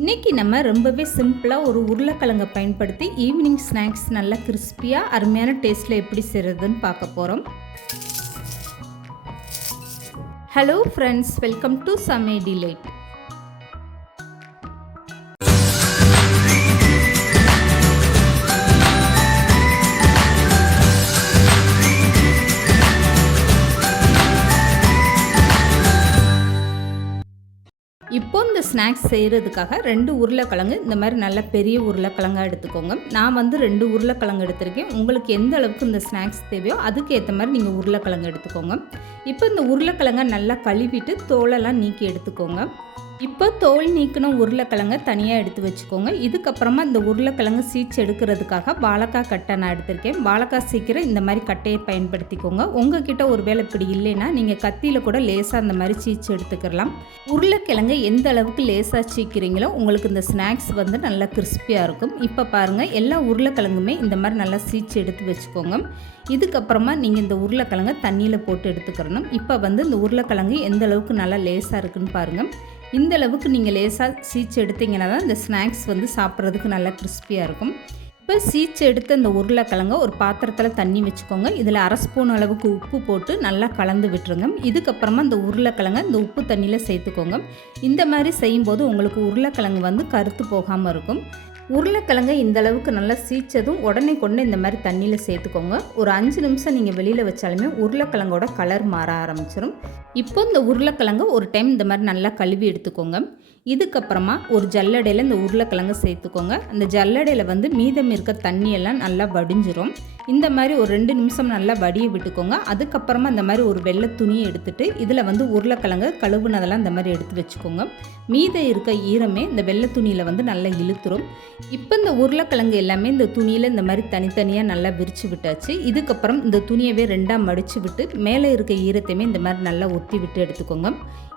இன்றைக்கி நம்ம ரொம்பவே சிம்பிளாக ஒரு உருளைக்கிழங்கை பயன்படுத்தி ஈவினிங் ஸ்நாக்ஸ் நல்லா கிறிஸ்பியாக அருமையான டேஸ்ட்டில் எப்படி செய்கிறதுன்னு பார்க்க போகிறோம். ஹலோ ஃப்ரெண்ட்ஸ், வெல்கம் டு சமையல் டிலைட். இப்போ இந்த ஸ்நாக்ஸ் செய்கிறதுக்காக 2 உருளைக்கிழங்கு இந்த மாதிரி நல்ல பெரிய உருளைக்கிழங்காக எடுத்துக்கோங்க. நான் 2 உருளைக்கிழங்கு எடுத்திருக்கேன். உங்களுக்கு எந்த அளவுக்கு இந்த ஸ்நாக்ஸ் தேவையோ அதுக்கு ஏற்ற மாதிரி நீங்கள் உருளைக்கிழங்கு எடுத்துக்கோங்க. இப்போ இந்த உருளைக்கிழங்கை நல்லா கழுவிட்டு தோலெல்லாம் நீக்கி எடுத்துக்கோங்க. இப்போ தோல் நீக்கின உருளைக்கிழங்கை தனியாக எடுத்து வச்சுக்கோங்க. இதுக்கப்புறமா இந்த உருளைக்கிழங்கு சீச்சு எடுக்கிறதுக்காக வாழைக்காய் கட்டை நான் எடுத்திருக்கேன். வாழைக்காய் சீக்கிரம் இந்த மாதிரி கட்டையை பயன்படுத்திக்கோங்க. உங்ககிட்ட ஒரு வேளை இப்படி இல்லைன்னா நீங்கள் கத்தியில் கூட லேசாக அந்த மாதிரி சீச்சு எடுத்துக்கலாம். உருளைக்கிழங்கு எந்த அளவுக்கு லேசாக சீக்கிறீங்களோ உங்களுக்கு இந்த ஸ்நாக்ஸ் நல்லா கிறிஸ்பியாக இருக்கும். இப்போ பாருங்கள், எல்லா உருளைக்கிழங்குமே இந்த மாதிரி நல்லா சீச்சு எடுத்து வச்சுக்கோங்க. இதுக்கப்புறமா நீங்கள் இந்த உருளைக்கிழங்கை தண்ணியில் போட்டு எடுத்துக்கிறணும். இப்போ இந்த உருளைக்கிழங்கு எந்த அளவுக்கு நல்லா லேசாக இருக்குன்னு பாருங்கள். இந்த அளவுக்கு நீங்கள் லேசாக சீச்சு எடுத்தீங்கன்னா தான் இந்த ஸ்நாக்ஸ் சாப்பிட்றதுக்கு நல்லா கிறிஸ்பியாக இருக்கும். இப்போ சீச்சு எடுத்து இந்த உருளைக்கிழங்க ஒரு பாத்திரத்தில் தண்ணி வச்சுக்கோங்க. இதில் 1/2 ஸ்பூன் அளவுக்கு உப்பு போட்டு நல்லா கலந்து விட்டுருங்க. இதுக்கப்புறமா இந்த உருளைக்கிழங்க இந்த உப்பு தண்ணியில் சேர்த்துக்கோங்க. இந்த மாதிரி செய்யும்போது உங்களுக்கு உருளைக்கிழங்கு கருத்து போகாமல் இருக்கும். உருளைக்கிழங்கை இந்த அளவுக்கு நல்லா சீச்சதும் உடனே கொண்டு இந்த மாதிரி தண்ணியில் சேர்த்துக்கோங்க. ஒரு 5 நிமிஷம் நீங்கள் வெளியில் வச்சாலுமே உருளைக்கிழங்கோட கலர் மாற ஆரம்பிச்சிடும். இப்போ இந்த உருளைக்கிழங்கை ஒரு டைம் இந்த மாதிரி நல்லா கழுவி எடுத்துக்கோங்க. இதுக்கப்புறமா ஒரு ஜல்லடையில் இந்த உருளைக்கிழங்கு சேர்த்துக்கோங்க. அந்த ஜல்லடையில் மீதம் இருக்க தண்ணியெல்லாம் நல்லா வடிஞ்சிரும். இந்த மாதிரி ஒரு 2 நிமிஷம் நல்லா வடிய விட்டுக்கோங்க. அதுக்கப்புறமா இந்த மாதிரி ஒரு வெள்ளை துணியை எடுத்துகிட்டு இதில் உருளைக்கிழங்கு கழுவுனதெல்லாம் இந்த மாதிரி எடுத்து வச்சுக்கோங்க. மீதம் இருக்க ஈரமே இந்த வெள்ளை துணியில் நல்லா இழுத்துரும். இப்போ இந்த உருளைக்கிழங்கு எல்லாமே இந்த துணியில் இந்த மாதிரி தனித்தனியாக நல்லா விரித்து விட்டாச்சு. இதுக்கப்புறம் இந்த துணியவே 2ஆக மடித்து விட்டு மேலே இருக்க ஈரத்தையுமே இந்த மாதிரி நல்லா ஒத்தி விட்டு எடுத்துக்கோங்க.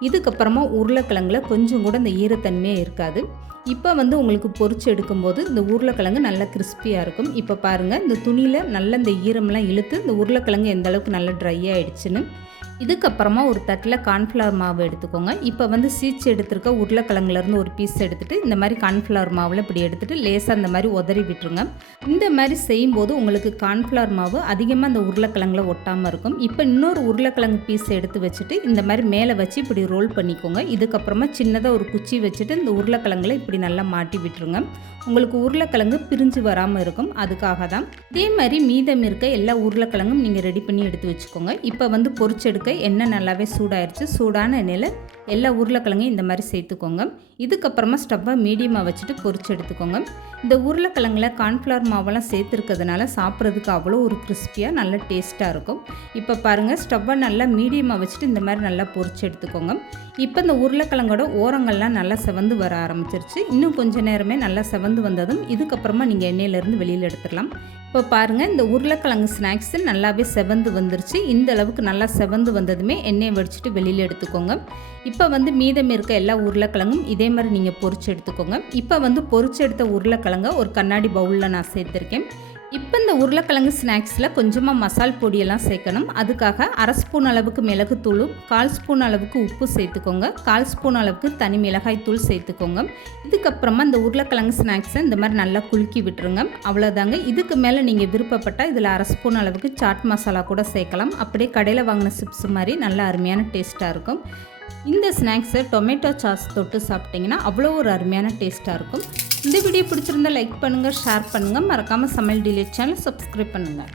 இதுக்கப்புறமா உருளைக்கிழங்குல கொஞ்சம் கூட இந்த ஈரத்தன்மையே இருக்காது. இப்போ உங்களுக்கு பொரிச்சு எடுக்கும்போது இந்த உருளைக்கிழங்கு நல்லா கிறிஸ்பியாக இருக்கும். இப்போ பாருங்கள், இந்த துணியில் நல்லா இந்த ஈரம்லாம் இழுத்து இந்த உருளைக்கிழங்கு எந்த அளவுக்கு நல்லா ட்ரை ஆகிடுச்சுன்னு. இதுக்கப்புறமா ஒரு தட்டில் கார்ன்ஃப்ளவர் மாவு எடுத்துக்கோங்க. இப்போ சீச்சு எடுத்துருக்க உருளைக்கிழங்குலேருந்து ஒரு பீஸ் எடுத்துகிட்டு இந்த மாதிரி கார்ன்ஃப்ளவர் மாவில் இப்படி எடுத்துகிட்டு லேசாக இந்த மாதிரி உதறி விட்டுருங்க. இந்த மாதிரி செய்யும்போது உங்களுக்கு கார்ன்ஃப்ளவர் மாவு அதிகமாக அந்த உருளைக்கிழங்குல ஒட்டாமல் இருக்கும். இப்போ இன்னொரு உருளைக்கிழங்கு பீஸ் எடுத்து வச்சுட்டு இந்த மாதிரி மேலே வச்சு இப்படி ரோல் பண்ணிக்கோங்க. இதுக்கப்புறமா சின்னதாக ஒரு குச்சி வச்சுட்டு இந்த உருளைக்கிழங்குல இப்படி நல்லா மாட்டி விட்டுருங்க. உங்களுக்கு உருளைக்கிழங்கு பிரிஞ்சு வராமல் இருக்கும். அதுக்காக தான். இதே மாதிரி மீதம் இருக்க எல்லா உருளைக்கிழங்கும் நீங்கள் ரெடி பண்ணி எடுத்து வச்சுக்கோங்க. இப்போ பொரிச்செடுக்க எண்ணெய் நல்லாவே சூடாயிருச்சு. சூடான எண்ணெயில் எல்லா உருளைக்கிழங்கையும் இந்த மாதிரி சேர்த்துக்கோங்க. இதுக்கப்புறமா ஸ்டவ்வை மீடியமாக வச்சுட்டு பொரிச்சு எடுத்துக்கோங்க. இந்த உருளைக்கிழங்குல கார்ன்ஃப்ளவர் மாவெல்லாம் சேர்த்துருக்கிறதுனால சாப்பிட்றதுக்கு அவ்வளோ ஒரு கிறிஸ்பியாக நல்ல டேஸ்ட்டாக இருக்கும். இப்போ பாருங்கள், ஸ்டவ்வை நல்லா மீடியமாக வச்சுட்டு இந்த மாதிரி நல்லா பொரிச்சு எடுத்துக்கோங்க. இப்போ இந்த உருளைக்கிழங்கோட ஓரங்கள்லாம் நல்லா செவந்து வர ஆரம்பிச்சிருச்சு. இன்னும் கொஞ்சம் நேரமே நல்லா செவந்து வந்ததும் இதுக்கப்புறமா நீங்கள் எண்ணெயிலேருந்து வெளியில் எடுத்துடலாம். இப்போ பாருங்கள், இந்த உருளைக்கிழங்கு ஸ்நாக்ஸு நல்லாவே செவந்து வந்துருச்சு. இந்த அளவுக்கு நல்லா செவந்து வந்ததுமே எண்ணெயை வடிச்சிட்டு வெளியில் எடுத்துக்கோங்க. இப்போ மீதம் இருக்க எல்லா உருளைக்கிழங்கும் இதே மாதிரி நீங்கள் பொரிச்சு எடுத்துக்கோங்க. இப்போ பொரிச்சு எடுத்த உருளைக்கிழங்கை ஒரு கண்ணாடி பவுலில் நான் சேர்த்துருக்கேன். இப்போ இந்த உருளைக்கிழங்கு ஸ்நாக்ஸில் கொஞ்சமாக மசால் பொடியெல்லாம் சேர்க்கணும். அதுக்காக 1/2 ஸ்பூன் அளவுக்கு மிளகுத்தூளும் 1/4 ஸ்பூன் அளவுக்கு உப்பு சேர்த்துக்கோங்க. 1/4 ஸ்பூன் அளவுக்கு தனி மிளகாய் தூள் சேர்த்துக்கோங்க. இதுக்கப்புறமா இந்த உருளைக்கிழங்கு ஸ்நாக்ஸை இந்த மாதிரி நல்லா குலுக்கி விட்டுருங்க. அவ்வளோதாங்க. இதுக்கு மேலே நீங்கள் விருப்பப்பட்டால் இதில் 1/2 ஸ்பூன் அளவுக்கு சாட் மசாலா கூட சேர்க்கலாம். அப்படியே கடையில் வாங்கின சிப்ஸ் மாதிரி நல்லா அருமையான டேஸ்ட்டாக இருக்கும். இந்த ஸ்நாக்ஸை டொமேட்டோ சாஸ் தொட்டு சாப்பிட்டிங்கன்னா அவ்வளோ ஒரு அருமையான டேஸ்ட்டாக இருக்கும். இந்த வீடியோ பிடிச்சிருந்தால் லைக் பண்ணுங்கள், ஷேர் பண்ணுங்கள். மறக்காமல் சமையல் டிலைட் சேனல் சப்ஸ்கிரைப் பண்ணுங்கள்.